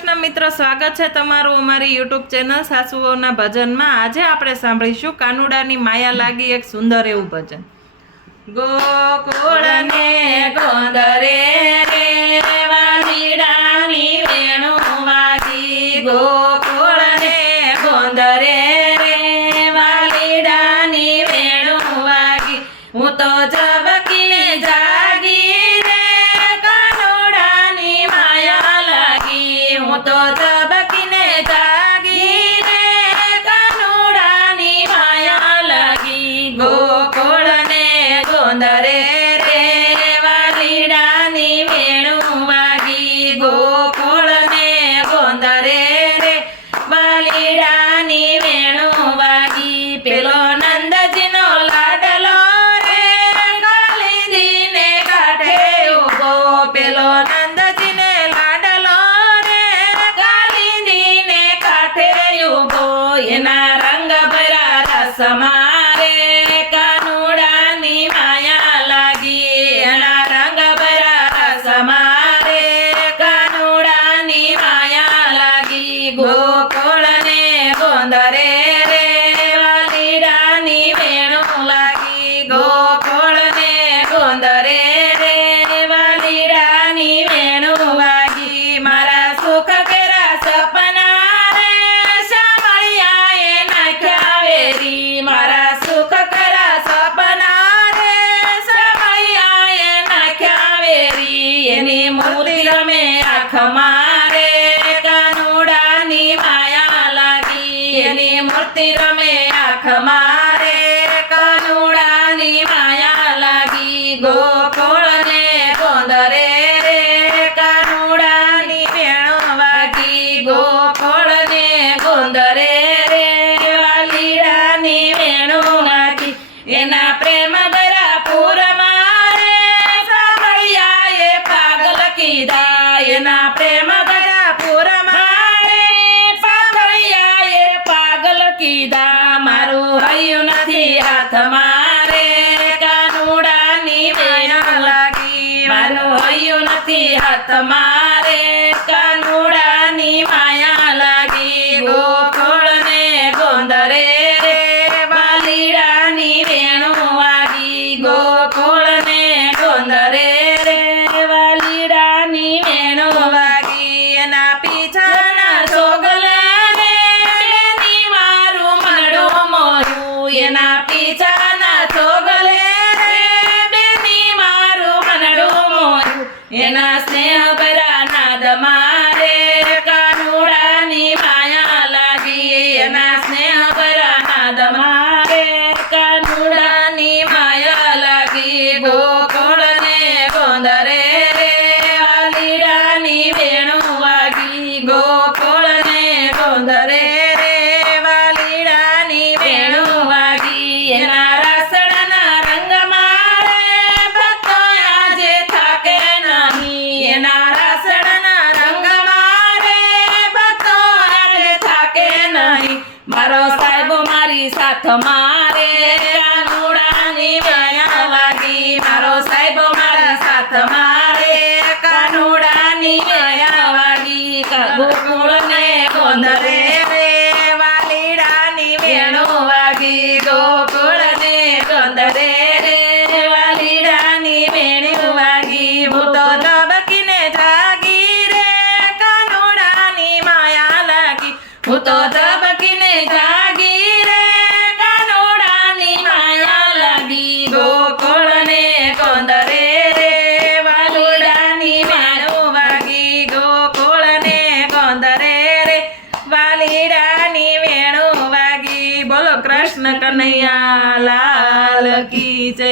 કૃષ્ણ મિત્રો, સ્વાગત છે તમારું અમારી યુટ્યુબ ચેનલ સાસુઓના ભજનમાં। આજે આપણે સાંભળીશું કાનુડાની માયા લાગી એક સુંદર એવું ભજન। ગોકુળને ગોંદરે રે વાલીડાની વેણુ વાગી, ગોકુળને ગોંદરે રે વાલીડાની વેણુ વાગી, હું તો ઝબકીને જાગી રે કાનુડાની માયા લાગી, હું તો ઝબકીને જાગી રે કાનુડાની માયા લાગી। ગોકુળને ગોંદરે રે વાલીડાની વેણુ વાગી, ગોકુળને ગોંદરે રે વાલીડાની વેણુ વાગી। પેલો નંદજીનો લાડલો રે કાલિંદીને કાંઠે ઊભો, પેલો નંદજીને લાડલો રે કાલિંદીને કાંઠે ઊભો, એના રંગ ભર્યા રસમાં રે કાનુડાની માયા લાગી, એના રંગ ભર્યા રસમાં રે કાનુડાની માયા લાગી। ગોકુળને ગોંદરે રે વાલીડાની વેણુ લાગી, ગોકુળને ગોંદરે રે વાલીડાની વેણુ વાગી। મારા સુખ કેરા સપના રે શામળિયાએ નાખ્યા વેરી, મારા સુખ કેરા સપના રે શામળિયાએ નાખ્યા વેરી, એની મૂર્તિ રમે આંખમાં રે કાનુડાની માયા લાગી, એની મૂર્તિ રમે આંખમાં રે કાનુડાની માયા લાગી। ગોકુળને ગોંદરે રે કાનુડાની વેણુ વાગી, ગોકુળને ગોંદરે રે વાલીડાની વેણુ વાગી। એના પ્રેમ ભરા પૂરમાં રે સાંભળિયાએ પાગલ કીધા, એના પ્રેમ ભરા પૂરમાં રે સાંભળિયાએ પાગલ કીધા, મારું હૈયું નથી હાથમાં રે કાનુડાની વેણુ લાગી, મારું હૈયું નથી હાથમાં રે કાનુડાની માયા લાગી। ગોકુળને ગોંદરે રે વાલીડાની વેણુ વાગી, ગોકુળને ગોંદરે રે વાલીડાની વેણુ વાગી। એના પીછાના છોગલે રે બેની મારું મનડું મોર્યું, એના પીછાના છોગલે રે બેની મારું મનડું મોર્યું, એના સ્નેહ ભરા નાદમાં રે કાનુડાની માયા લાગી, એના સ્નેહ ભરા નાદમાં રે કાનુડાની માયા લાગી। ગોકુળને ગોંદરે રે વાલીડાની વેણુ વાગી, ગોકુળને ગોંદરે રે વાલીડાની વેણુ વાગી। એના રાસડાના રંગમાં રે ભક્તો આજે થાકે નહીં, એના રાસડાના રંગમાં રે ભક્તો આજે થાકે નહીં, મારો સાહેબ મારી સાથમાં રે કાનુડાની માયા લાગી, મારો સાહેબ મારા સાથમાં રે કાનુડાની માયા વાગી। ગોકુળને ગોંદરે રે વાલીડાની વેણુ વાગી, ગોકુળને ગોંદરે રે વાલીડાની વેણુ વાગી। હું તો ઝબકીને જાગી રે કાનુડાની માયા લાગી, હું તો ઝબકીને જાગી રે કાનુડાની માયા લાગી। ગોકુળને ગોંદરે રે વાલીડાની વેણુ વાગી, ગોકુળને ગોંદરે રે વાલીડાની વેણુ વાગી। બોલો કૃષ્ણ કનૈયા લાલ કી જય।